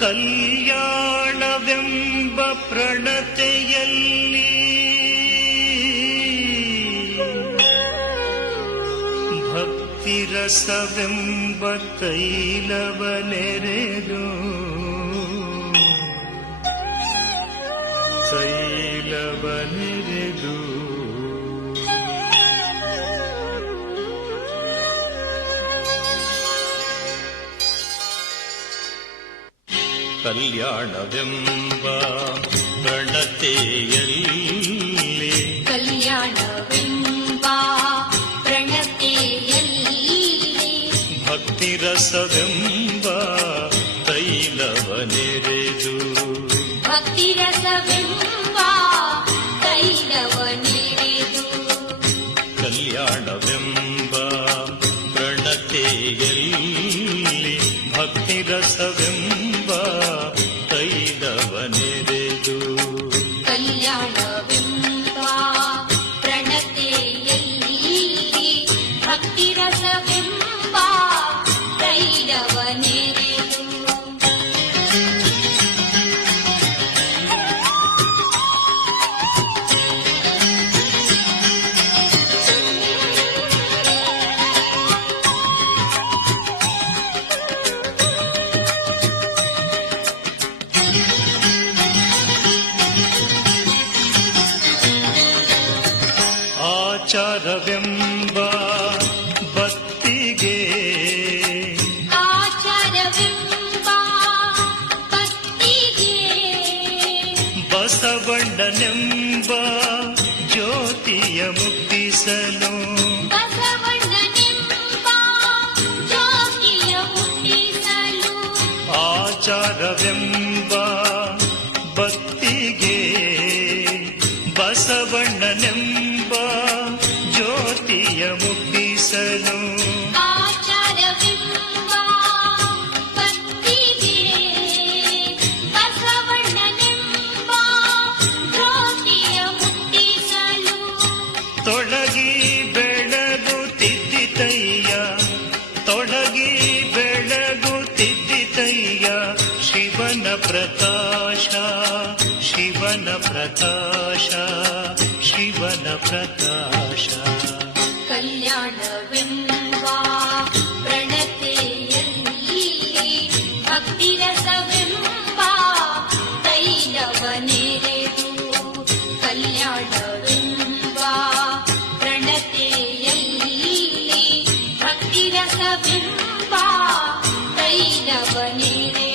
ಕಲ್ಯಾಣವೆಂಬ ಪ್ರಣತೆಯಲ್ಲಿ ಭಕ್ತಿರಸವೆಂಬ ತೈಲವನೆರೆದು ಕಲ್ಯಾಣವೆಂಬ ಪ್ರಣತೆಯಲ್ಲಿ ಭಕ್ತಿರಸವೆಂಬ ತೈಲವನೆರೆದು ಕಲ್ಯಾಣವೆಂಬ ಪ್ರಣತೆಯಲ್ಲಿ ಭಕ್ತಿರಸವೆಂಬ ತೈಲವನೆರೆದು ಆಚಾರವೆಂಬ ಭಕ್ತಿಗೆ ಬಸವಣ್ಣನೆಂಬ ಜ್ಯೋತಿಯ ಮುಟ್ಟಿಸಲು ಆಚಾರವೆಂಬ ಭಕ್ತಿಗೆ ಬಸವಣ್ಣನೆಂಬ ಜ್ಯೋತಿಯ ಮುಟ್ಟಿಸಲು ತೊಡಗಿ ಬೆಳಗುತ್ತಿದ್ದಿತಯ್ಯ ತೊಡಗಿ ಬೆಳಗುತ್ತಿದ್ದಿತಯ್ಯ ಶಿವನ ಪ್ರಕಾಶ ಶಿವನ ಪ್ರಕಾಶ ಶಿವನ ಪ್ರಕಾಶ ಕಲ್ಯಾಣವೆಂಬ ಪ್ರಣತೆಯಲ್ಲಿ ಭಕ್ತಿರಸವೆಂಬ ತೈಲವನೆರೆದು ಕಲ್ಯಾಣವೆಂಬ ಪ್ರಣತೆಯಲ್ಲಿ ಭಕ್ತಿರಸವೆಂಬ ತೈಲವನೆರೆದು